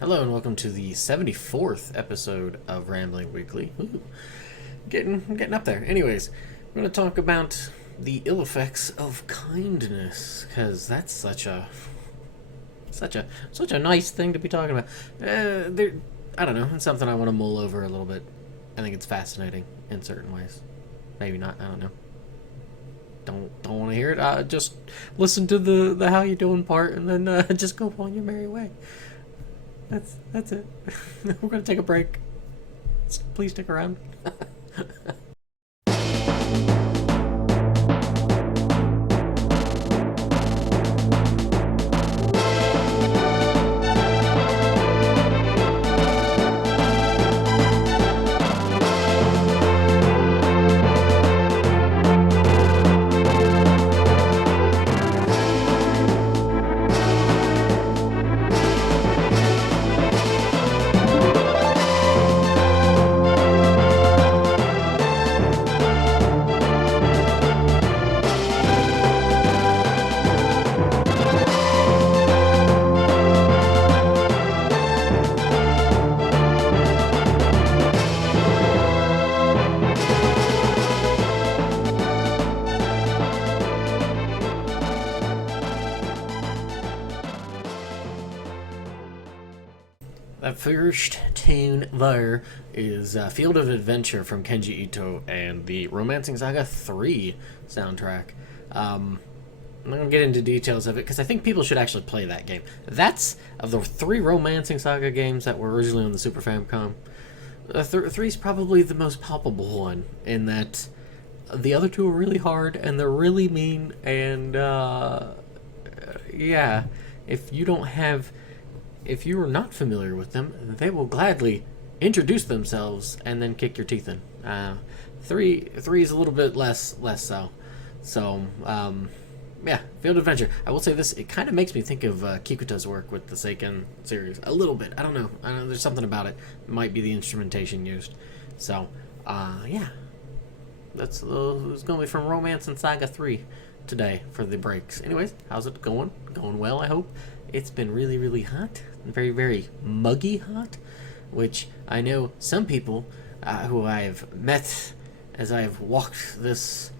Hello and welcome to the 74th episode of Rambling Weekly. Ooh, getting up there. Anyways, we're going to talk about the ill effects of kindness, because that's such a nice thing to be talking about. I don't know. It's something I want to mull over a little bit. I think it's fascinating in certain ways. Maybe not. I don't know. Don't want to hear it. Just listen to the how you doing part, and then just go on your merry way. That's it. We're gonna take a break. Please stick around. That first tune there is Field of Adventure from Kenji Ito and the Romancing Saga 3 soundtrack. I'm not going to get into details of it because I think people should actually play that game. That's, of the 3 Romancing Saga games that were originally on the Super Famicom, 3 is probably the most palpable one in that the other 2 are really hard and they're really mean, and yeah, if you don't have... if you are not familiar with them, they will gladly introduce themselves and then kick your teeth in. Three is a little bit less so. So, yeah, Field Adventure. I will say this, it kind of makes me think of Kikuta's work with the Seiken series. A little bit. I don't know. There's something about it. It might be the instrumentation used. So, yeah. That's it's going to be from Romance and Saga 3 today for the breaks. Anyways, how's it going? Going well, I hope. It's been really, really hot. Very, very muggy hot, which I know some people who I've met as I've walked this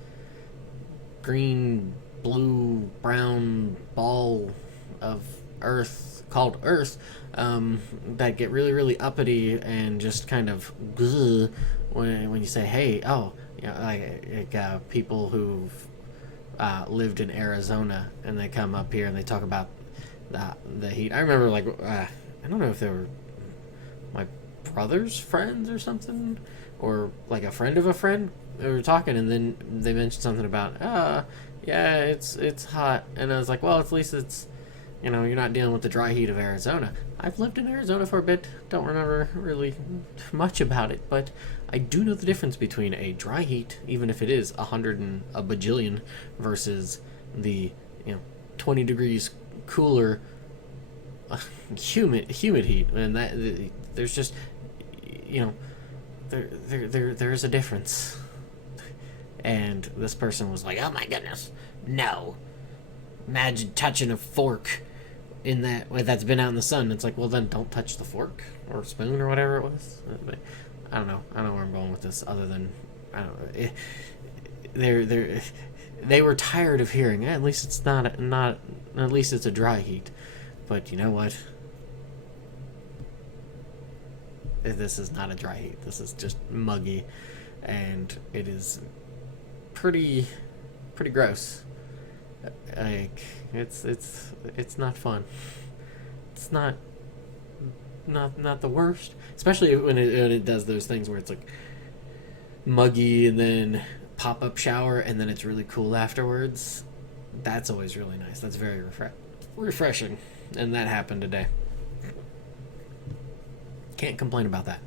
green, blue, brown ball of Earth called Earth, that get really, really uppity and just kind of when you say, hey, oh, you know, like people who've lived in Arizona and they come up here and they talk about the heat. I remember, like, I don't know if they were my brother's friends or something, or like a friend of a friend. They were talking, and then they mentioned something about, yeah, it's hot, and I was like, well, at least it's, you know, you're not dealing with the dry heat of Arizona. I've lived in Arizona for a bit. Don't remember really much about it, but I do know the difference between a dry heat, even if it is 100 and a bajillion, versus the 20 degrees cooler humid heat, and that there's just there's a difference. And this person was like, oh my goodness, no, imagine touching a fork in that's been out in the sun. It's like, well, then don't touch the fork or spoon or whatever it was. But I don't know where I'm going with this, other than I don't know. They were tired of hearing, at least it's not at least it's a dry heat. But you know what? This is not a dry heat. This is just muggy, and it is pretty gross. Like, it's not fun. It's not the worst, especially when it does those things where it's like muggy and then pop-up shower and then it's really cool afterwards. That's always really nice. That's very refreshing, and that happened today. Can't complain about that.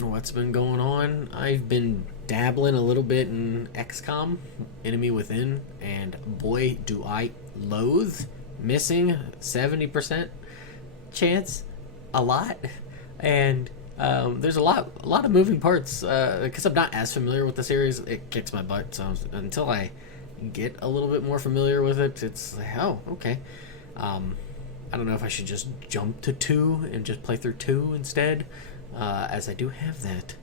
What's been going on? I've been dabbling a little bit in XCOM, Enemy Within, and boy, do I loathe missing 70% chance a lot. And there's a lot of moving parts because I'm not as familiar with the series. It kicks my butt, so until I get a little bit more familiar with it, it's like, oh, okay. I don't know if I should just jump to 2 and just play through 2 instead, as I do have that.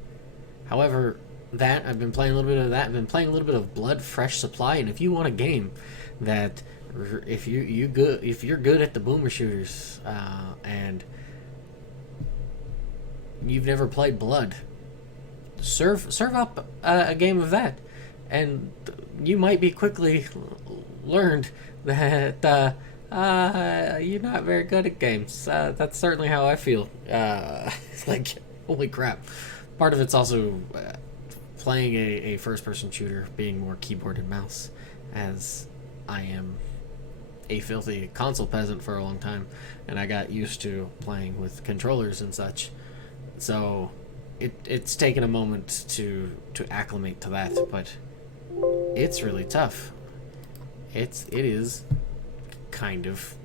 However, that I've been playing a little bit of that. I've been playing a little bit of Blood Fresh Supply, and if you want a game that if you're good at the boomer shooters, and you've never played Blood, serve up a game of that, and you might be quickly learned that you're not very good at games. That's certainly how I feel. It's like, holy crap. Part of it's also playing a first-person shooter, being more keyboard and mouse, as I am a filthy console peasant for a long time, and I got used to playing with controllers and such. So it's taken a moment to acclimate to that, but it's really tough. It is kind of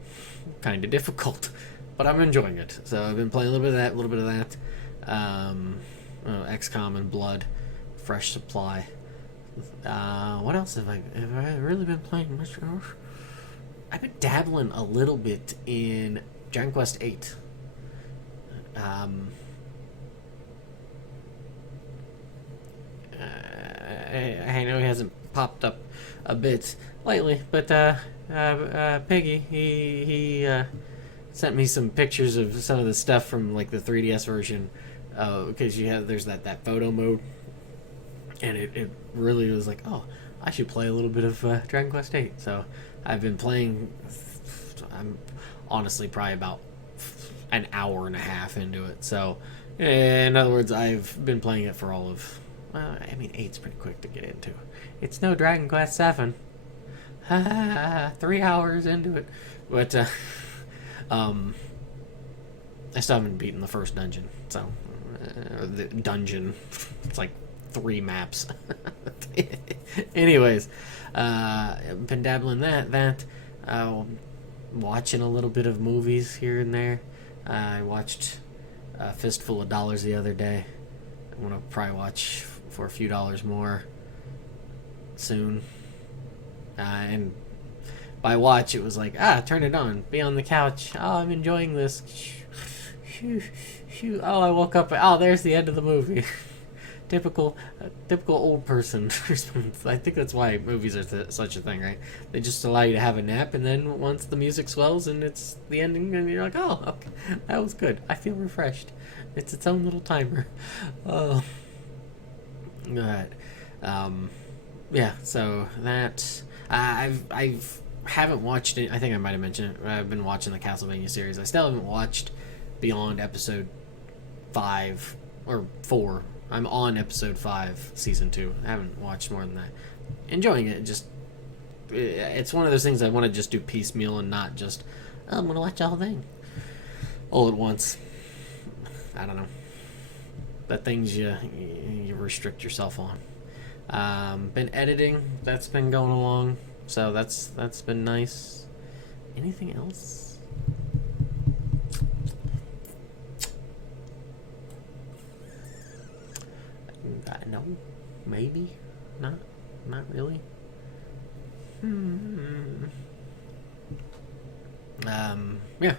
difficult, but I'm enjoying it. So I've been playing a little bit of that. XCOM and Blood, Fresh Supply. What else have I really been playing much? I've been dabbling a little bit in Dragon Quest VIII. I know he hasn't popped up a bit lately, but Piggy, he sent me some pictures of some of the stuff from like the 3DS version, because there's that photo mode, and it really was like, oh, I should play a little bit of Dragon Quest VIII. So I've been playing. I'm honestly probably about an hour and a half into it. So in other words, I've been playing it for all of. Well, I mean, 8's pretty quick to get into. It's no Dragon Quest 7. 3 hours into it. But, I still haven't beaten the first dungeon. So, the dungeon. It's like 3 maps. Anyways, I've been dabbling that. Watching a little bit of movies here and there. I watched A Fistful of Dollars the other day. I'm going to probably watch for a few dollars more soon. And by watch, it was like, turn it on. Be on the couch. Oh, I'm enjoying this. Oh, I woke up. Oh, there's the end of the movie. Typical old person response. I think that's why movies are such a thing, right? They just allow you to have a nap, and then once the music swells and it's the ending, and you're like, oh, okay, that was good. I feel refreshed. It's its own little timer. Oh. Alright. Yeah, so that I've haven't watched it. I think I might have mentioned it. I've been watching the Castlevania series. I still haven't watched beyond episode 5 or 4. I'm on episode 5, season 2. I haven't watched more than that. Enjoying it. It's one of those things I want to just do piecemeal and not just, I'm going to watch the whole thing all at once. I don't know. The things you restrict yourself on. Been editing. That's been going along. So that's been nice. Anything else? No. Maybe. Not really. Yeah.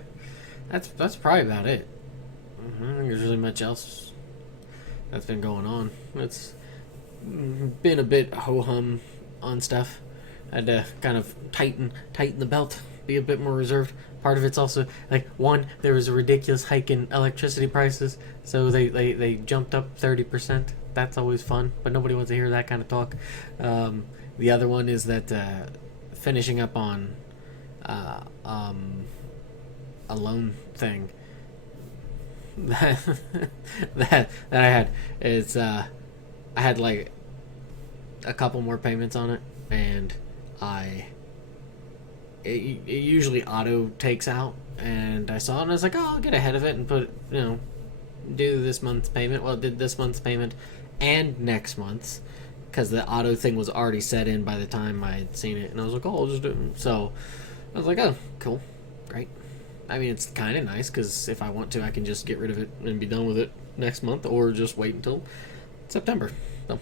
That's probably about it. I don't think there's really much else that's been going on. It's been a bit ho-hum on stuff. I had to kind of tighten the belt, be a bit more reserved. Part of it's also, like, one, there was a ridiculous hike in electricity prices, so they jumped up 30%. That's always fun, but nobody wants to hear that kind of talk. The other one is that finishing up on a loan thing that I had. It's I had like a couple more payments on it, and it usually auto takes out, and I saw it and I was like, oh, I'll get ahead of it and do this month's payment. Well, it did this month's payment and next month's, because the auto thing was already set in by the time I had seen it, and I was like, oh, I'll just do it. So I was like, oh, cool, great. I mean, it's kind of nice, because if I want to, I can just get rid of it and be done with it next month, or just wait until September. So,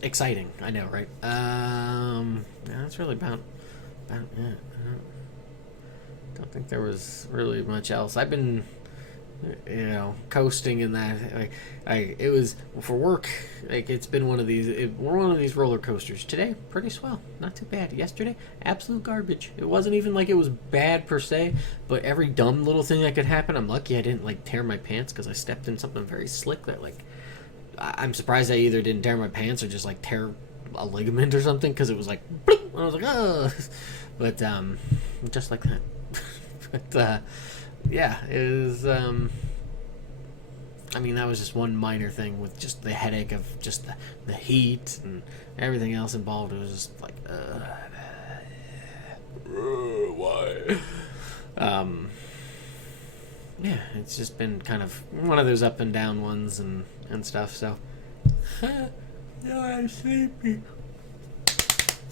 exciting, I know, right? That's really about it. think there was really much else. I've been, coasting in that. It was for work. Like it's been one of these. We're one of these roller coasters. Today, pretty swell, not too bad. Yesterday, absolute garbage. It wasn't even like it was bad per se, but every dumb little thing that could happen. I'm lucky I didn't like tear my pants because I stepped in something very slick that like. I'm surprised I either didn't tear my pants or just like tear a ligament or something because it was like, bloop, and I was like, oh, but just like that. But yeah, it was. I mean, that was just one minor thing with just the headache of just the heat and everything else involved. It was just like, why? Yeah, it's just been kind of one of those up and down ones and stuff. So, yeah, I'm sleepy.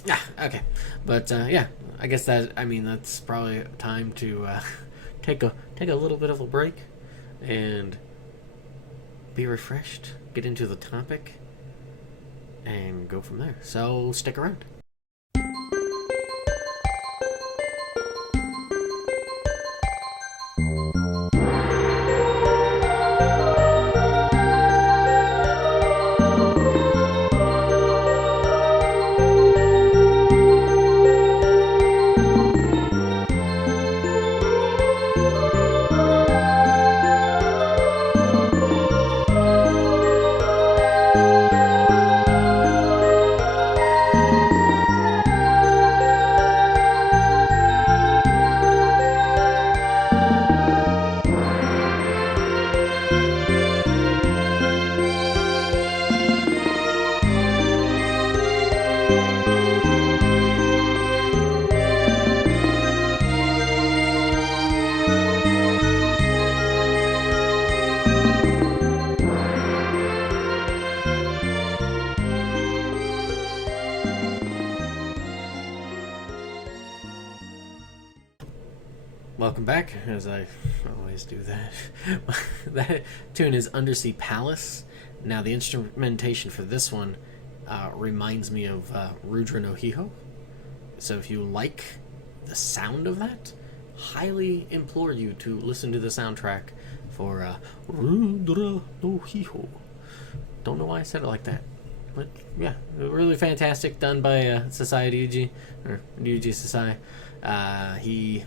Yeah, okay, but yeah, I guess that's probably time to take a little bit of a break and be refreshed, get into the topic, and go from there. So stick around. Welcome back, as I always do that. That tune is Undersea Palace. Now, the instrumentation for this one reminds me of Rudra no Hiho. So if you like the sound of that, highly implore you to listen to the soundtrack for Rudra no Hiho. Don't know why I said it like that. But yeah, really fantastic, done by Society Ryuji, or Ryuji Sasai. He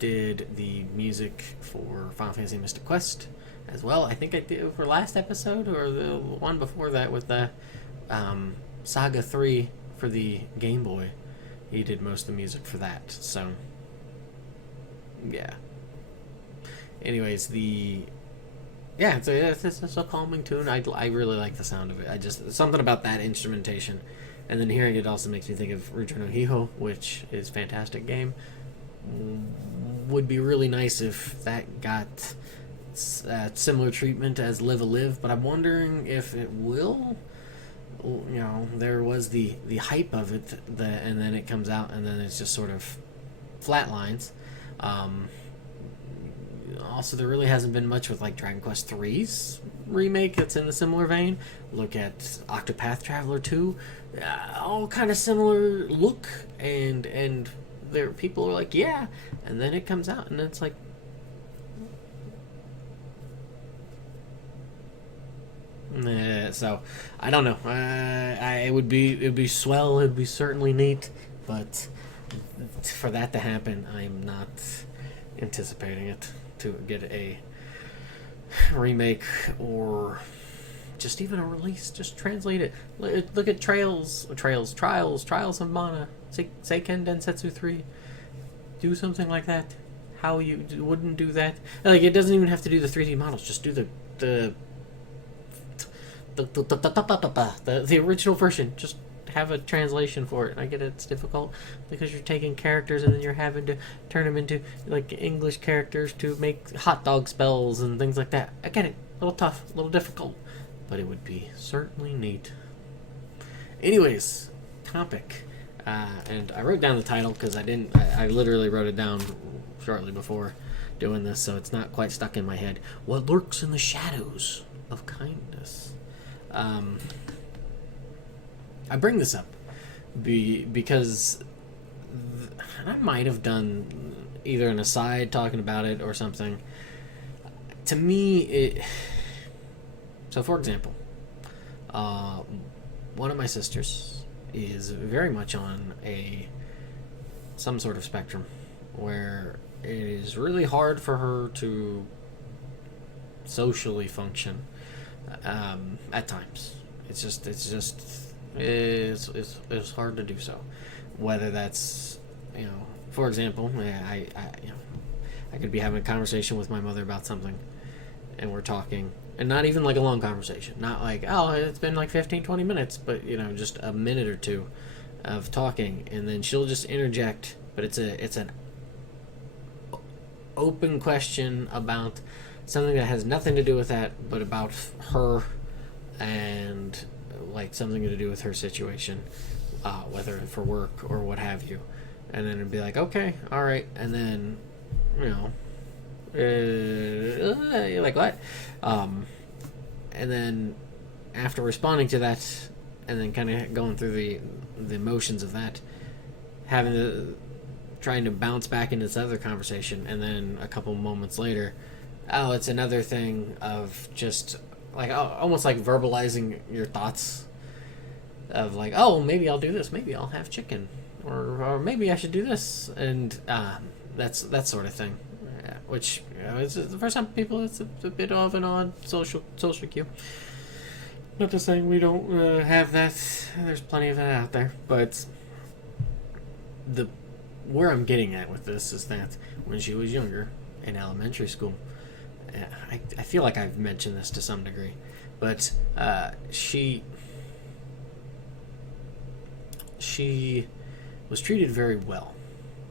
did the music for Final Fantasy Mystic Quest as well. I think I did for last episode or the one before that with the Saga 3 for the Game Boy. He did most of the music for that. So yeah. Anyways, it's a calming tune. I really like the sound of it. Something about that instrumentation, and then hearing it also makes me think of Rudra no Hiho, which is a fantastic game. Would be really nice if that got similar treatment as Live a Live, but I'm wondering if it will. There was the hype of it, and then it comes out, and then it's just sort of flatlines. Also, there really hasn't been much with like Dragon Quest III's remake that's in a similar vein. Look at Octopath Traveler 2, all kind of similar look, and there people are like, yeah, and then it comes out, and it's like, so I don't know. It would be swell. It would be certainly neat, but for that to happen, I'm not anticipating it to get a remake or just even a release. Just translate it. Look at Trials of Mana, Seiken Densetsu 3. Do something like that. How you wouldn't do that? Like, it doesn't even have to do the 3D models. Just do the original version. Just have a translation for it. I get it's difficult because you're taking characters and then you're having to turn them into like English characters to make hot dog spells and things like that. I get it. A little tough, a little difficult, but it would be certainly neat. Anyways, topic. And I wrote down the title because I literally wrote it down shortly before doing this, so it's not quite stuck in my head. What lurks in the shadows of kindness? I bring this up because I might have done either an aside talking about it or something. To me, it. So, for example, uh, one of my sisters is very much on a some sort of spectrum where it is really hard for her to socially function at times. It's hard to do so. Whether that's, for example, I could be having a conversation with my mother about something, and we're talking, and not even like a long conversation, not like, oh, it's been like 15, 20 minutes, but just a minute or two of talking, and then she'll just interject, but it's an open question about something that has nothing to do with that, but about her, and like something to do with her situation, whether for work or what have you. And then it'd be like, okay, all right, and then you're like, what? And then after responding to that, and then kind of going through the emotions of that, trying to bounce back into this other conversation, and then a couple moments later, oh, it's another thing of just like, almost like verbalizing your thoughts of like, oh, maybe I'll do this, maybe I'll have chicken, or maybe I should do this, and that's that sort of thing. Which for some people it's a bit of an odd social cue. Not to say we don't have that. There's plenty of it out there, but where I'm getting at with this is that when she was younger in elementary school, I feel like I've mentioned this to some degree, but she was treated very well,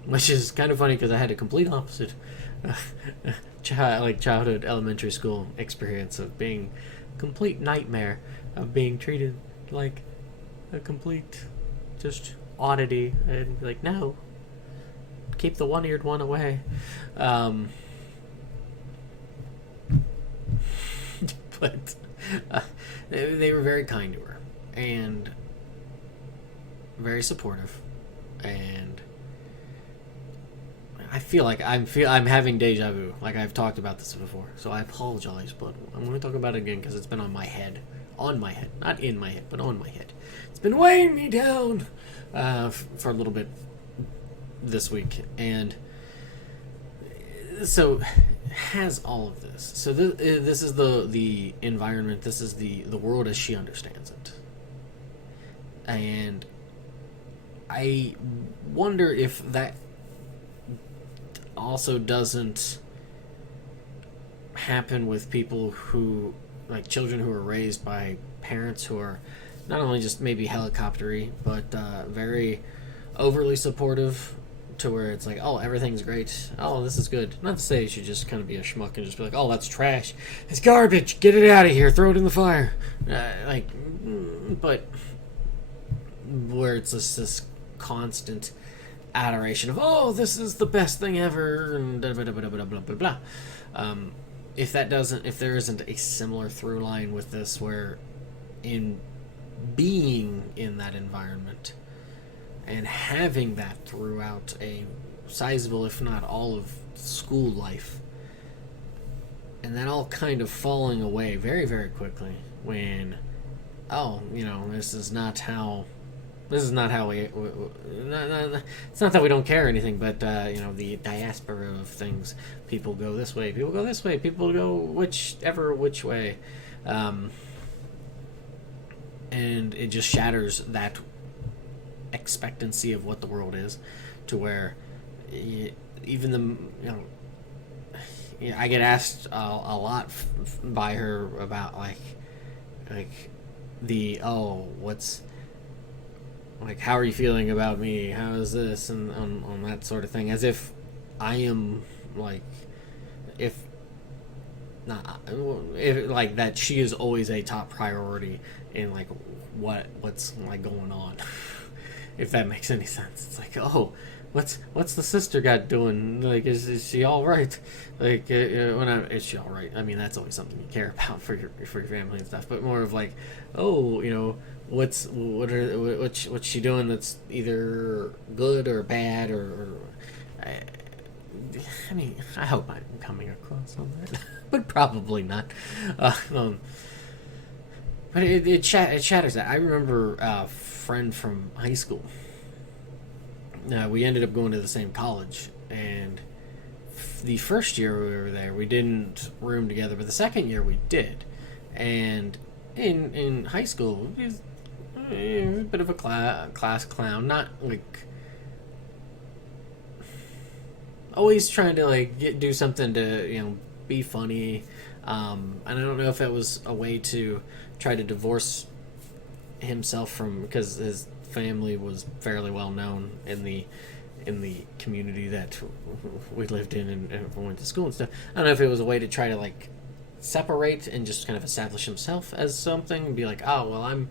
which is kind of funny because I had a complete opposite childhood elementary school experience of being a complete nightmare, of being treated like a complete just oddity, and be like, no, keep the one-eared one away. But they were very kind to her and very supportive, and I feel like I'm having deja vu. Like, I've talked about this before, so I apologize, but I'm going to talk about it again because it's been on my head, not in my head, but on my head. It's been weighing me down for a little bit this week, and so has all of this. So this is the environment. This is the world as she understands it, and I wonder if that also doesn't happen with people who, like, children who are raised by parents who are not only just maybe helicoptery, but very overly supportive, to where it's like, oh, everything's great, oh, this is good. Not to say you should just kind of be a schmuck and just be like, oh, that's trash, it's garbage, get it out of here, throw it in the fire, but where it's just this constant adoration of, oh, this is the best thing ever, and blah blah blah blah blah blah blah. If there isn't a similar through line with this, where in being in that environment and having that throughout a sizable, if not all, of school life, and that all kind of falling away very, very quickly when, oh, this is not how we, it's not that we don't care or anything, but the diaspora of things, people go this way, people go this way, people go which way, and it just shatters that expectancy of what the world is, to where even I get asked a lot by her about like what's, like, how are you feeling about me? How is this? And on that sort of thing, as if I am like, if like that she is always a top priority in like what's like going on. If that makes any sense. It's like, oh, what's the sister got doing? Like, is she all right? Like, is she all right? I mean, that's always something you care about for your family and stuff. But more of like, oh, what's she doing that's either good or bad, or I mean, I hope I'm coming across on that, but probably not. Uh, um, but it shatters that. I remember a friend from high school. We ended up going to the same college, and the first year we were there, we didn't room together, but the second year we did. And in high school, he was a bit of a class clown, not like always trying to do something to be funny. And I don't know if it was a way to try to divorce himself from, because his family was fairly well known in the community that we lived in and went to school and stuff. I don't know if it was a way to try to separate and just kind of establish himself as something and be like, oh well, I'm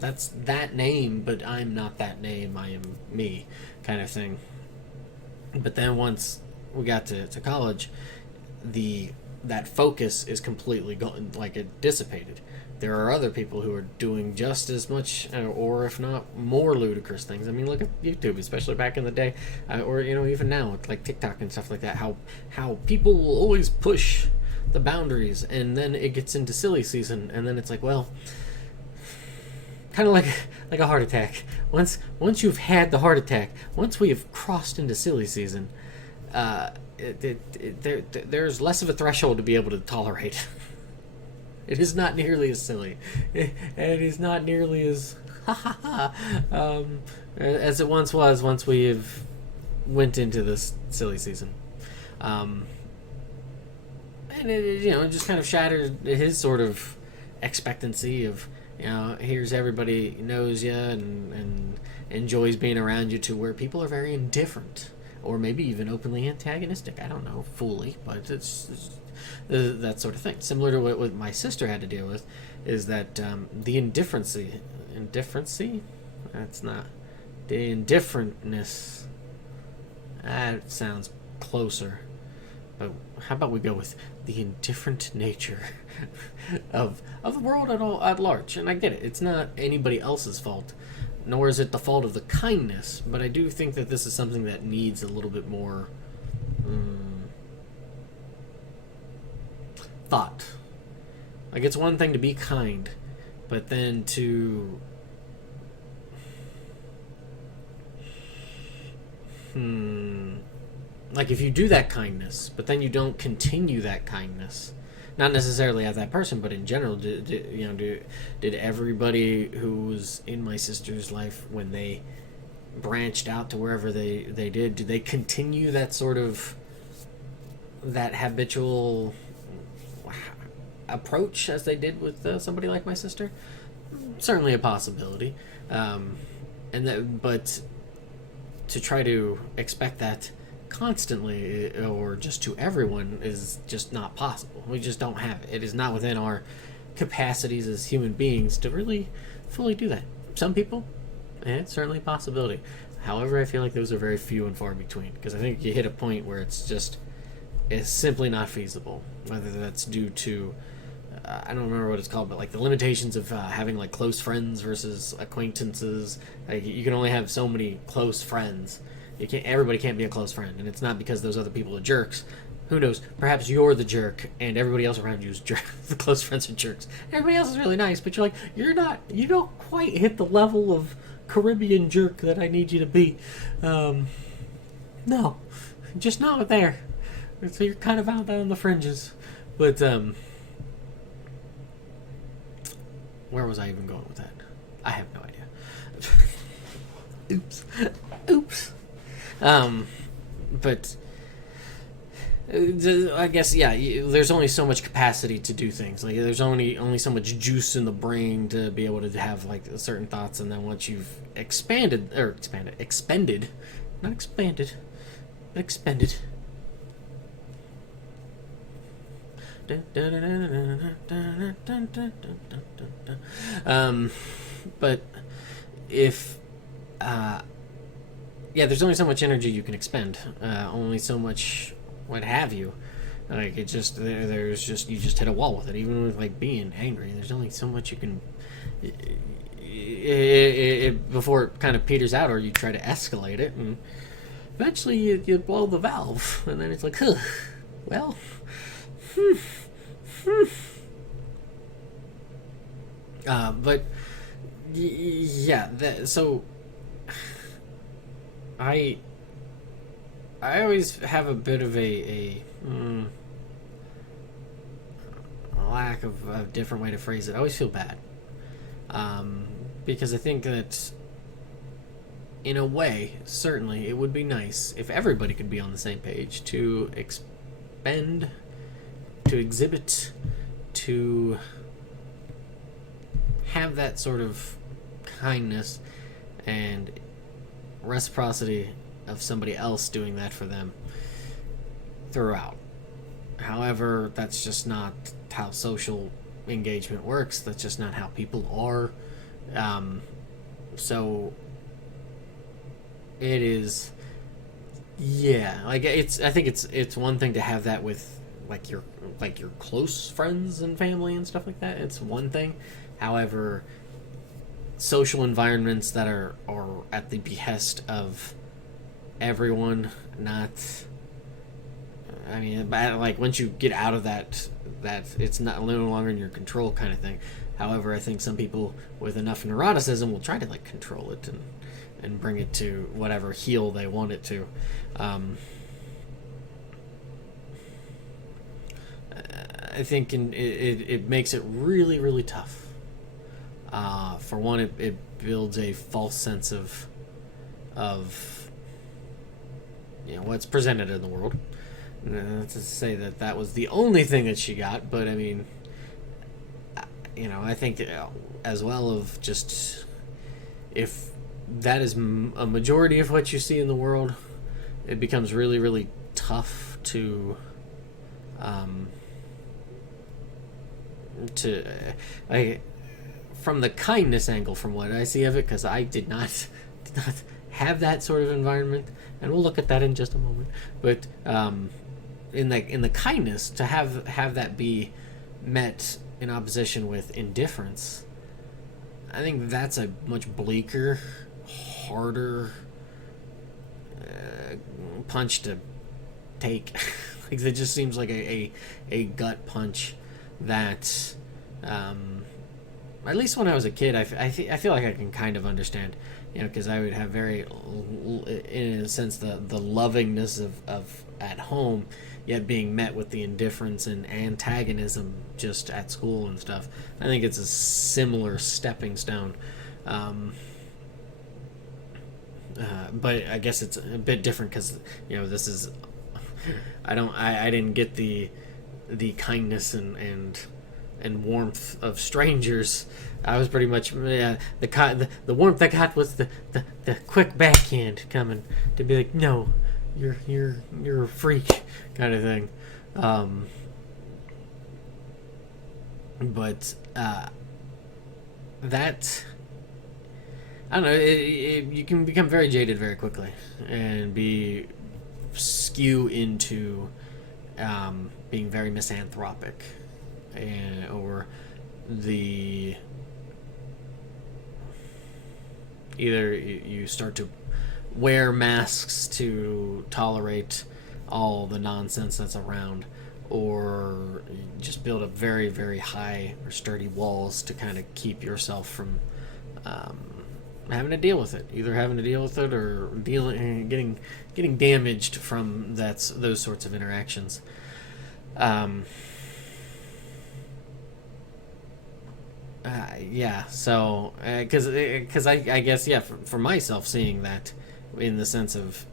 that's that name, but I'm not that name, I am me, kind of thing. But then once we got to college, that focus is completely gone, it dissipated. There are other people who are doing just as much, or if not more, ludicrous things. I mean, look at YouTube, especially back in the day, or even now with TikTok and stuff like that. How people will always push the boundaries, and then it gets into silly season, and then it's like, well, kind of like a heart attack. Once you've had the heart attack, once we have crossed into silly season, there's less of a threshold to be able to tolerate. It is not nearly as silly. It is not nearly as as it once was. Once we have went into this silly season, and it just kind of shattered his sort of expectancy of here's everybody knows you and enjoys being around you, to where people are very indifferent or maybe even openly antagonistic. I don't know fully, but it's that sort of thing. Similar to what my sister had to deal with, is that the indifferency, that's not the indifferentness. That sounds closer, but how about we go with the indifferent nature of the world at large? And I get it; it's not anybody else's fault, nor is it the fault of the kindness. But I do think that this is something that needs a little bit more thought. It's one thing to be kind, but then to if you do that kindness, but then you don't continue that kindness, not necessarily as that person, but in general, did everybody who was in my sister's life, when they branched out to wherever they did they continue that sort of that habitual approach as they did with somebody like my sister? Certainly a possibility, but to try to expect that constantly or just to everyone is just not possible. We just don't have it. It is not within our capacities as human beings to really fully do that. Some people, it's certainly a possibility. However, I feel like those are very few and far between, because I think you hit a point where it's simply not feasible. Whether that's due to I don't remember what it's called, but the limitations of having close friends versus acquaintances. You can only have so many close friends. Everybody can't be a close friend, and it's not because those other people are jerks. Who knows? Perhaps you're the jerk, and everybody else around you is jerk. The close friends are jerks. Everybody else is really nice, but you're not. You don't quite hit the level of Caribbean jerk that I need you to be. No, just not there. So you're kind of out on the fringes, but where was I even going with that? I have no idea. Oops. But I guess, yeah, there's only so much capacity to do things. There's only so much juice in the brain to be able to have certain thoughts, and then once you've expended, but if there's only so much energy you can expend, only so much what have you. You just hit a wall with it. Even with being angry, there's only so much you can before it kind of peters out, or you try to escalate it, and eventually you blow the valve, and then it's like, huh, well, but yeah, so I I always have a bit of a lack of a different way to phrase it. I always feel bad, because I think that in a way, certainly, it would be nice if everybody could be on the same page to expend, to exhibit, to have that sort of kindness and reciprocity of somebody else doing that for them throughout. However, that's just not how social engagement works. That's just not how people are. So it is, yeah. Like I think it's one thing to have that with like your close friends and family and stuff like that. It's one thing. However, social environments that are at the behest of everyone, not, I mean, like once you get out of that it's not no longer in your control kind of thing. However, I think some people with enough neuroticism will try to like control it and bring it to whatever heel they want it to. I think it makes it really, really tough. For one, it builds a false sense of what's presented in the world. Not to say that was the only thing that she got, but I mean, I think as well of just if that is a majority of what you see in the world, it becomes really, really tough to from the kindness angle, from what I see of it, because I did not have that sort of environment, and we'll look at that in just a moment. But in the kindness, to have that be met in opposition with indifference, I think that's a much bleaker, harder punch to take. Like it just seems like a gut punch that, at least when I was a kid, I feel like I can kind of understand, because I would have very, in a sense, the lovingness of at home, yet being met with the indifference and antagonism just at school and stuff. I think it's a similar stepping stone. But I guess it's a bit different because this is, I didn't get the kindness and warmth of strangers. I was pretty much the warmth I got was the quick backhand coming to be like, no, you're a freak kind of thing. But that, I don't know, you can become very jaded very quickly and be skew into being very misanthropic, or either you start to wear masks to tolerate all the nonsense that's around, or you just build up very, very high or sturdy walls to kind of keep yourself from having to deal with it, either having to deal with it or getting damaged from those sorts of interactions. Yeah, so because I guess, yeah, for myself, seeing that in the sense of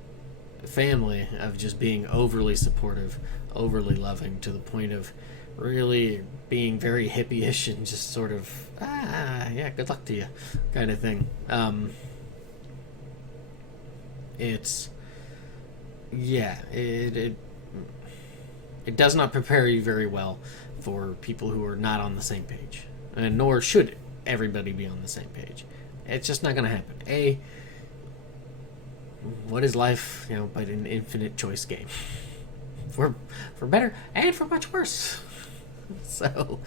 family, of just being overly supportive, overly loving, to the point of really being very hippie-ish and just sort of yeah, good luck to you kind of thing. It's, yeah, it does not prepare you very well for people who are not on the same page, and nor should everybody be on the same page. It's just not going to happen. What is life, but an infinite choice game, for better and for much worse. So,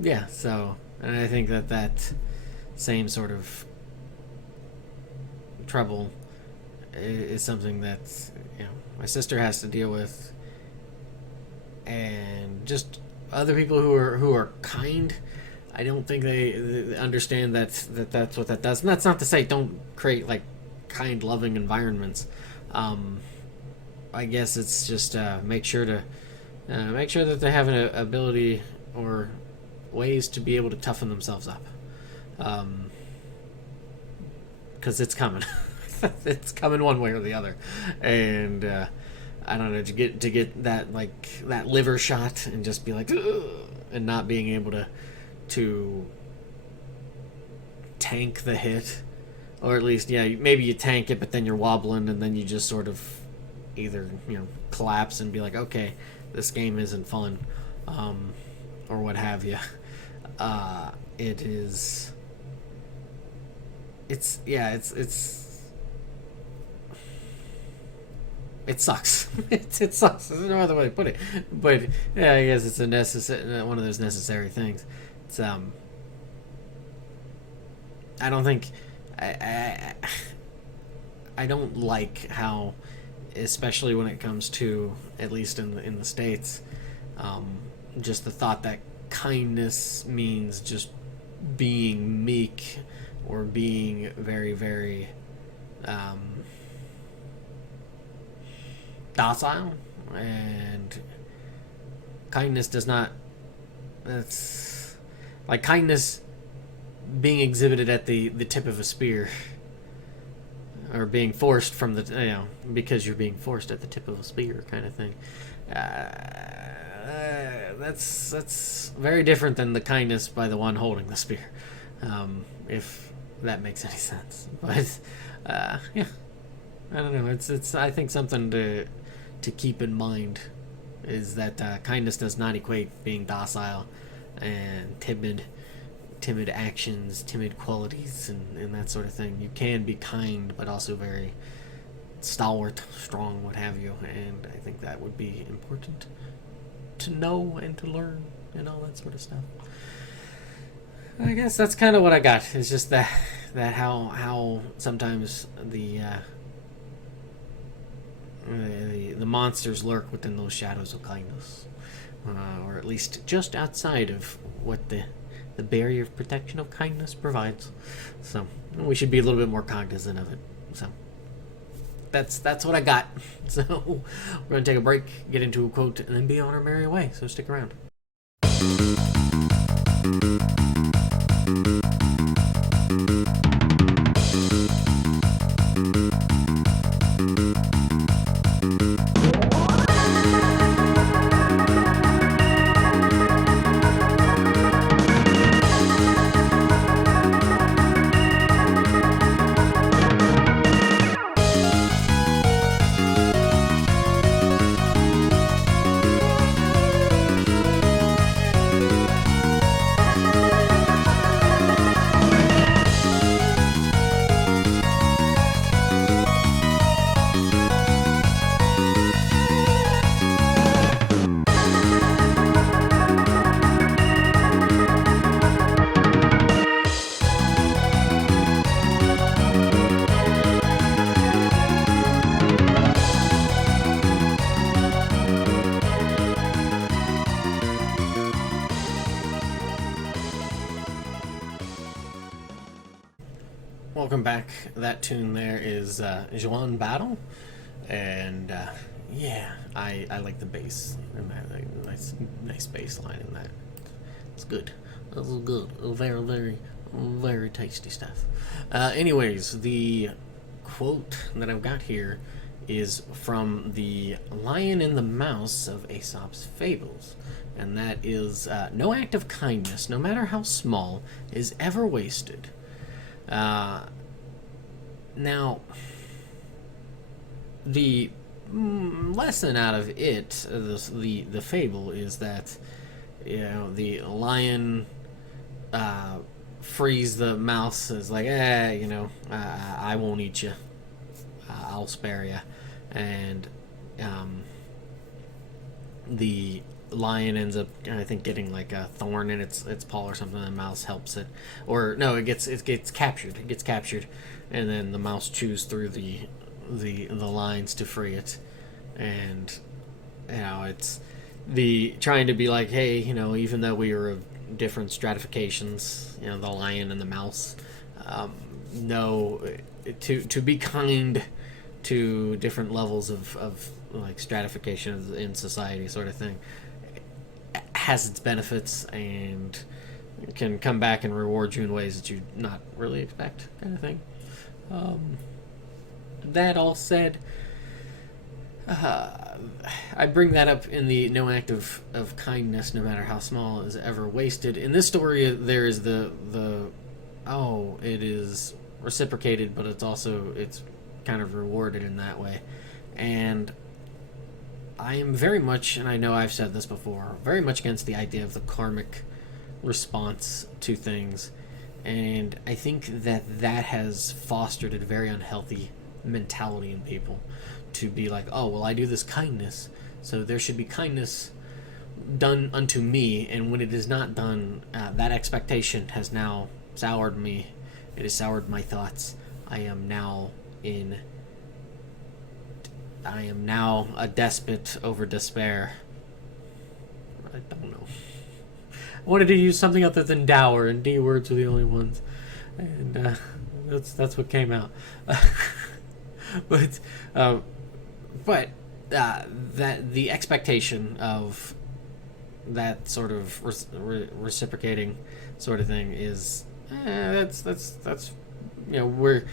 yeah. So, and I think that same sort of trouble is something that, my sister has to deal with, and just other people who are kind. I don't think they understand that's what that does. And that's not to say don't create like kind, loving environments. I guess it's just make sure that they have an ability or ways to be able to toughen themselves up, because it's coming. It's coming one way or the other, and I don't know, to get that liver shot and just be like, ugh, and not being able to tank the hit, or at least maybe you tank it, but then you're wobbling, and then you just sort of either collapse and be like, okay, this game isn't fun, or what have you. It sucks. It sucks. There's no other way to put it. But yeah, I guess it's one of those necessary things. It's I don't think I don't like how, especially when it comes to, at least in the States, just the thought that kindness means just being meek or being very, very docile, and kindness does not. That's like kindness being exhibited at the tip of a spear, or being forced from the because you're being forced at the tip of a spear, kind of thing. That's very different than the kindness by the one holding the spear, if that makes any sense. But yeah, I don't know. It's I think something to keep in mind is that kindness does not equate being docile and timid actions, timid qualities, and that sort of thing. You can be kind, but also very stalwart, strong, what have you. And I think that would be important to know and to learn and all that sort of stuff. I guess that's kind of what I got. It's just that how sometimes the monsters lurk within those shadows of kindness, or at least just outside of what the barrier of protection of kindness provides. So we should be a little bit more cognizant of it. So that's what I got. So we're gonna take a break, get into a quote, and then be on our merry way. So stick around. Welcome back. That tune there is Joan Battle, and yeah, I like the bass and that nice bass line in that. It's good. It's good. Very, very, very tasty stuff. Anyways, the quote that I've got here is from the Lion and the Mouse of Aesop's Fables, and that is, no act of kindness, no matter how small, is ever wasted. Now, the lesson out of it, the fable, is that the lion frees the mouse, is like, I won't eat you, I'll spare you, and the lion ends up, I think, getting like a thorn in its paw or something, and the mouse helps it. Or no, it gets captured. It gets captured, and then the mouse chews through the lines to free it. And it's the trying to be like, hey, even though we are of different stratifications, the lion and the mouse, no, to be kind to different levels of like stratification in society, sort of thing, has its benefits and can come back and reward you in ways that you not really expect, kind of thing. That all said, I bring that up in the no act of kindness, no matter how small, is ever wasted. In this story, there is the it is reciprocated, but it's kind of rewarded in that way. And I am very much, and I know I've said this before, very much against the idea of the karmic response to things. And I think that has fostered a very unhealthy mentality in people, to be like, oh, well, I do this kindness, so there should be kindness done unto me, and when it is not done, that expectation has now soured me. It has soured my thoughts. I am now a despot over despair. I don't know. I wanted to use something other than dour, and D words are the only ones, and that's what came out. But that the expectation of that sort of reciprocating sort of thing is that's we're,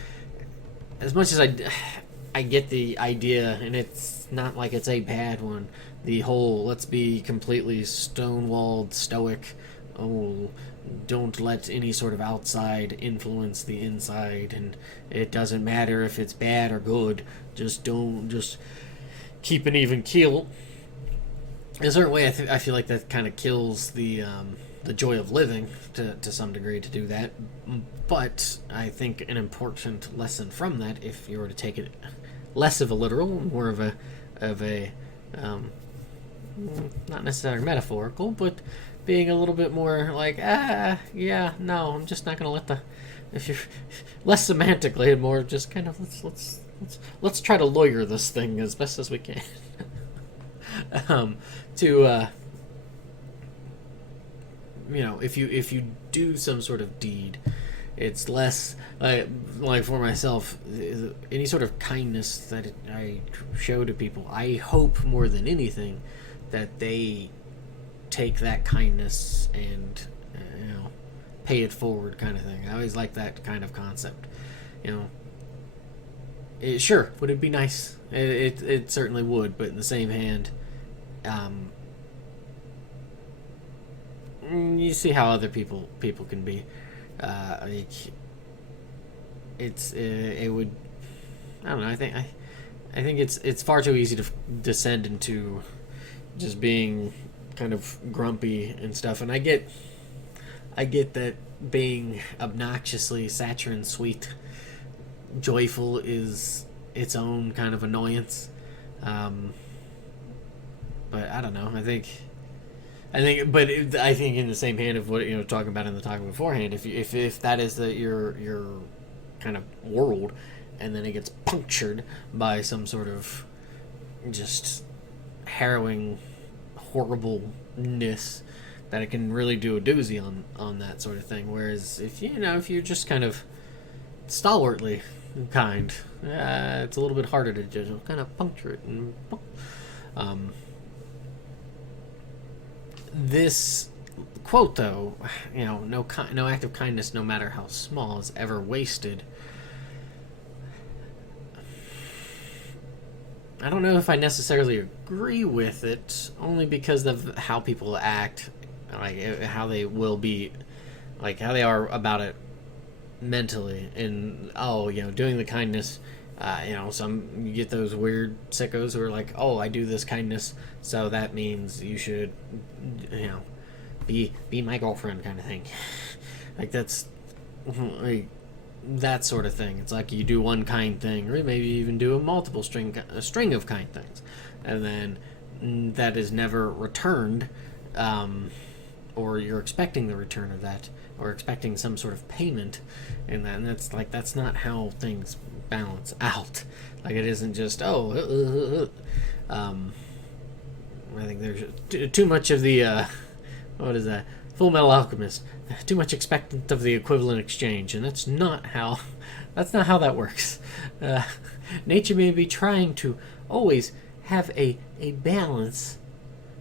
as much as I get the idea, and it's not like it's a bad one, the whole let's be completely stonewalled stoic, don't let any sort of outside influence the inside, and it doesn't matter if it's bad or good, just keep an even keel. In a certain way, I feel like that kind of kills the joy of living to some degree, to do that. But I think an important lesson from that, if you were to take it less of a literal, more of a not necessarily metaphorical, but being a little bit more like, yeah, no, I'm just not gonna let if you're less semantically and more just kind of let's try to lawyer this thing as best as we can. If you do some sort of deed, it's less like for myself, any sort of kindness that I show to people, I hope more than anything that they take that kindness and pay it forward, kind of thing. I always like that kind of concept. Sure, would it be nice? It certainly would, but in the same hand, you see how other people can be. It would. I don't know. I think it's far too easy to descend into just being kind of grumpy and stuff. And I get that being obnoxiously saccharine sweet, joyful is its own kind of annoyance. But I don't know. I think in the same hand of what talking about in the talk beforehand, if that is your kind of world, and then it gets punctured by some sort of just harrowing horribleness, that it can really do a doozy on that sort of thing. Whereas if you're just kind of stalwartly kind, it's a little bit harder to just kind of puncture it and this quote, though, no act of kindness, no matter how small, is ever wasted. I don't know if I necessarily agree with it, only because of how people act, like how they will be, like how they are about it mentally, and doing the kindness. You get those weird sickos who are like, oh, I do this kindness, so that means you should, be my girlfriend, kind of thing. Like that's like that sort of thing. It's like you do one kind thing, or maybe even do a string of kind things, and then that is never returned, or you're expecting the return of that, or expecting some sort of payment, and that's like that's not how things balance out. Like it isn't just I think there's too much of the what is that? Full Metal Alchemist. Too much expectant of the equivalent exchange, and that's not how that works. Nature may be trying to always have a balance,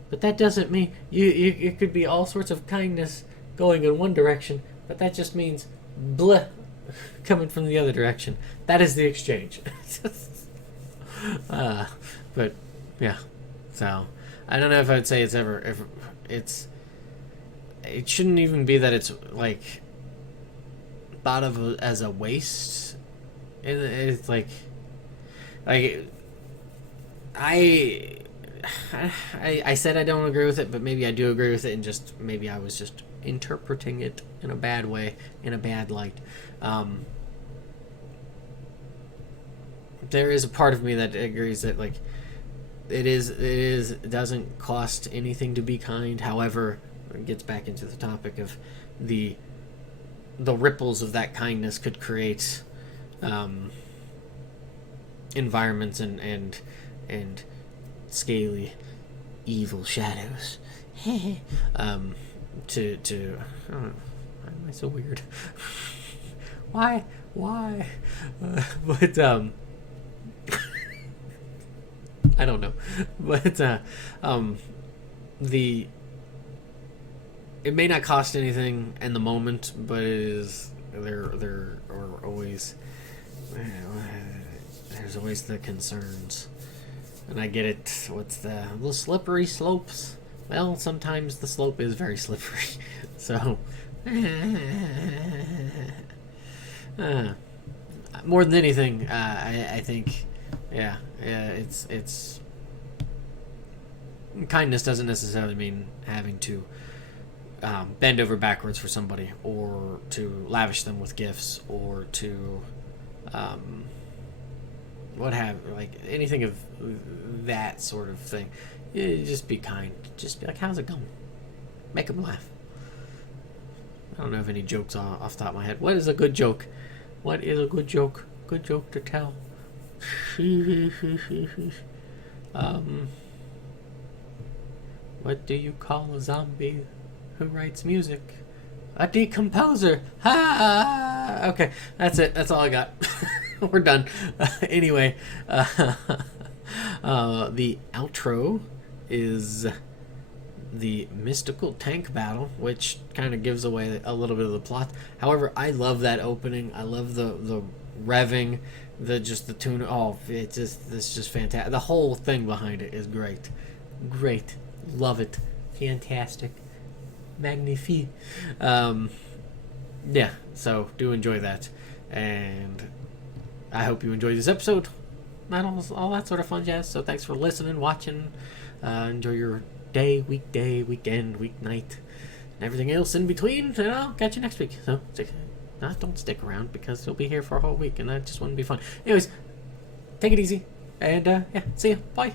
but that doesn't mean you it could be all sorts of kindness going in one direction, but that just means bleh coming from the other direction. That is the exchange. But yeah, so I don't know if I'd say it shouldn't even be that it's like thought of as a waste. It's like I said I don't agree with it, but maybe I do agree with it, and just maybe I was just interpreting it in a bad way, in a bad light. There is a part of me that agrees that like it doesn't cost anything to be kind. However, it gets back into the topic of the ripples of that kindness could create environments and scaly evil shadows. to I don't know, why am I so weird? why but I don't know, but it may not cost anything in the moment, but it is there are always there's always the concerns, and I get it. What's the slippery slopes? Well, sometimes the slope is very slippery, so more than anything, I think, it's kindness doesn't necessarily mean having to bend over backwards for somebody, or to lavish them with gifts, or to like anything of that sort of thing. Just be kind. Just be like, how's it going? Make them laugh. I don't know of any jokes off the top of my head. What is a good joke? What is a good joke? Good joke to tell. What do you call a zombie who writes music? A decomposer. Ha! Okay, that's it. That's all I got. We're done. Anyway, the outro is the mystical tank battle, which kind of gives away a little bit of the plot. However, I love that opening. I love the revving, the tune. Oh, it's just fantastic. The whole thing behind it is great. Love it. Fantastic. Magnifique. Yeah, so do enjoy that, and I hope you enjoyed this episode. All that sort of fun jazz. So thanks for listening, watching. Enjoy your day, weekday, weekend, weeknight, and everything else in between. And I'll catch you next week. So don't stick around, because you'll be here for a whole week, and that just wouldn't be fun. Anyways, take it easy, and yeah, see ya. Bye.